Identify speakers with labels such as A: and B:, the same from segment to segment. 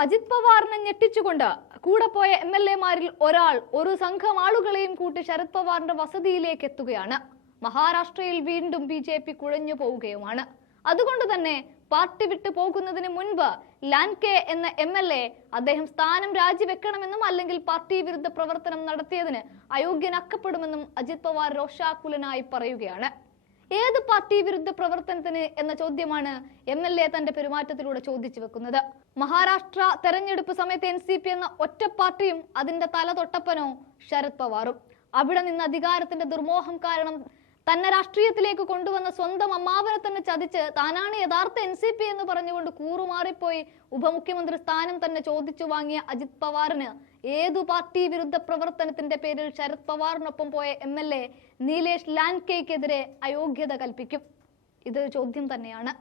A: അജിത് പവാറിനെ ഞെട്ടിച്ചുകൊണ്ട് കൂടെ പോയ എം എൽ എമാരിൽ ഒരാൾ ഒരു സംഘം ആളുകളെയും കൂട്ടി ശരത് പവാറിന്റെ വസതിയിലേക്ക് എത്തുകയാണ്. മഹാരാഷ്ട്രയിൽ വീണ്ടും ബി ജെ പി കുഴഞ്ഞു പോവുകയുമാണ്. അതുകൊണ്ട് തന്നെ പാർട്ടി വിട്ടു പോകുന്നതിന് മുൻപ് ലാൻകെ എന്ന എം എൽ എ അദ്ദേഹം സ്ഥാനം രാജിവെക്കണമെന്നും അല്ലെങ്കിൽ പാർട്ടി വിരുദ്ധ പ്രവർത്തനം നടത്തിയതിന് അയോഗ്യനാക്കപ്പെടുമെന്നും അജിത് പവാർ രോഷാകുലനായി പറയുകയാണ്. ഏത് പാർട്ടി വിരുദ്ധ പ്രവർത്തനത്തിന് എന്ന ചോദ്യമാണ് എം എൽ എ തന്റെ പെരുമാറ്റത്തിലൂടെ ചോദിച്ചു വെക്കുന്നത്. മഹാരാഷ്ട്ര തെരഞ്ഞെടുപ്പ് സമയത്ത് എൻ സി പി എന്ന ഒറ്റ പാർട്ടിയും അതിന്റെ തല തൊട്ടപ്പനോ ശരത് പവാറും. അവിടെ നിന്ന് അധികാരത്തിന്റെ ദുർമോഹം കാരണം തന്നെ രാഷ്ട്രീയത്തിലേക്ക് കൊണ്ടുവന്ന സ്വന്തം അമ്മാവനെ തന്നെ ചതിച്ച് താനാണ് യഥാർത്ഥ എൻ സി പി എന്ന് പറഞ്ഞുകൊണ്ട് കൂറുമാറിപ്പോയി ഉപമുഖ്യമന്ത്രി സ്ഥാനം തന്നെ ചോദിച്ചു വാങ്ങിയ അജിത് പവാറിന്. ഏതു പാർട്ടി വിരുദ്ധ പ്രവർത്തനത്തിന്റെ പേരിൽ ശരത് പവാറിനൊപ്പം പോയ എം എൽ എ നീലേഷ് ലാൻകെക്കെതിരെ അയോഗ്യത കൽപ്പിക്കും. ഇത് ചോദ്യം തന്നെയാണ്.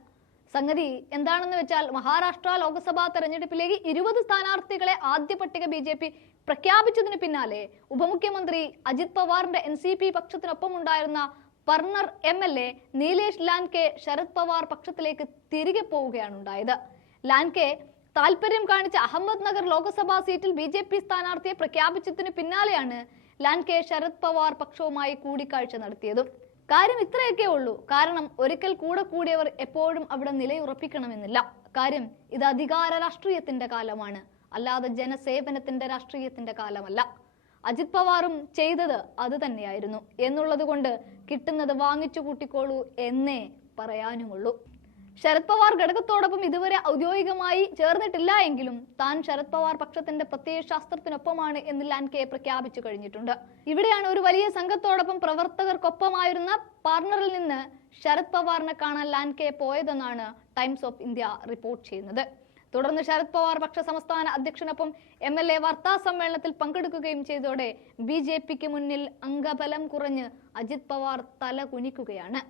A: സംഗതി എന്താണെന്ന് വെച്ചാൽ മഹാരാഷ്ട്ര ലോക്സഭാ തെരഞ്ഞെടുപ്പിലേക്ക് ഇരുപത് സ്ഥാനാർത്ഥികളെ ആദ്യ പട്ടിക ബി ജെ പി പ്രഖ്യാപിച്ചതിന് പിന്നാലെ ഉപമുഖ്യമന്ത്രി അജിത് പവാറിന്റെ എൻ സി പി പക്ഷത്തിനൊപ്പം ഉണ്ടായിരുന്ന Parner M L A Nilesh Lanke Sharad Pawar പക്ഷത്തിലേക്ക് തിരികെ പോവുകയാണ് ഉണ്ടായത് ലാൻകെ താല്പര്യം കാണിച്ച അഹമ്മദ് നഗർ ലോക്സഭാ സീറ്റിൽ ബി ജെ പി സ്ഥാനാർത്ഥിയെ പ്രഖ്യാപിച്ചതിന് പിന്നാലെയാണ് ലാൻകെ ശരത് പവാർ പക്ഷവുമായി കൂടിക്കാഴ്ച നടത്തിയതും. കാര്യം ഇത്രയൊക്കെ ഉള്ളൂ. കാരണം ഒരിക്കൽ കൂടെ കൂടിയവർ എപ്പോഴും അവിടെ നിലയുറപ്പിക്കണമെന്നില്ല. കാര്യം ഇത് അധികാര രാഷ്ട്രീയത്തിന്റെ കാലമാണ്. അല്ലാതെ ജനസേവനത്തിന്റെ രാഷ്ട്രീയത്തിന്റെ കാലമല്ല. അജിത് പവാറും ചെയ്തത് അത് തന്നെയായിരുന്നു. എന്നുള്ളത് കൊണ്ട് കിട്ടുന്നത് വാങ്ങിച്ചു കൂട്ടിക്കോളൂ എന്നേ പറയാനുമുള്ളൂ. ശരത് പവാർ ഘടകത്തോടൊപ്പം ഇതുവരെ ഔദ്യോഗികമായി ചേർന്നിട്ടില്ല എങ്കിലും താൻ ശരത് പവാർ പക്ഷത്തിന്റെ പ്രത്യയ ശാസ്ത്രത്തിനൊപ്പമാണ് എന്ന് ലാൻകെ പ്രഖ്യാപിച്ചു കഴിഞ്ഞിട്ടുണ്ട്. ഇവിടെയാണ് ഒരു വലിയ സംഘത്തോടൊപ്പം പ്രവർത്തകർക്കൊപ്പമായിരുന്ന പാർട്ണറിൽ നിന്ന് ശരത് പവാറിനെ കാണാൻ ലാൻകെ പോയതെന്നാണ് ടൈംസ് ഓഫ് ഇന്ത്യ റിപ്പോർട്ട് ചെയ്യുന്നത്. തുടർന്ന് ശരത് പവാർ പക്ഷ സംസ്ഥാന അധ്യക്ഷനൊപ്പം എം എൽ എ വാർത്താ സമ്മേളനത്തിൽ പങ്കെടുക്കുകയും ചെയ്തതോടെ ബി ജെ പിക്ക് മുന്നിൽ അംഗബലം കുറഞ്ഞ് അജിത് പവാർ തല കുനിക്കുകയാണ്.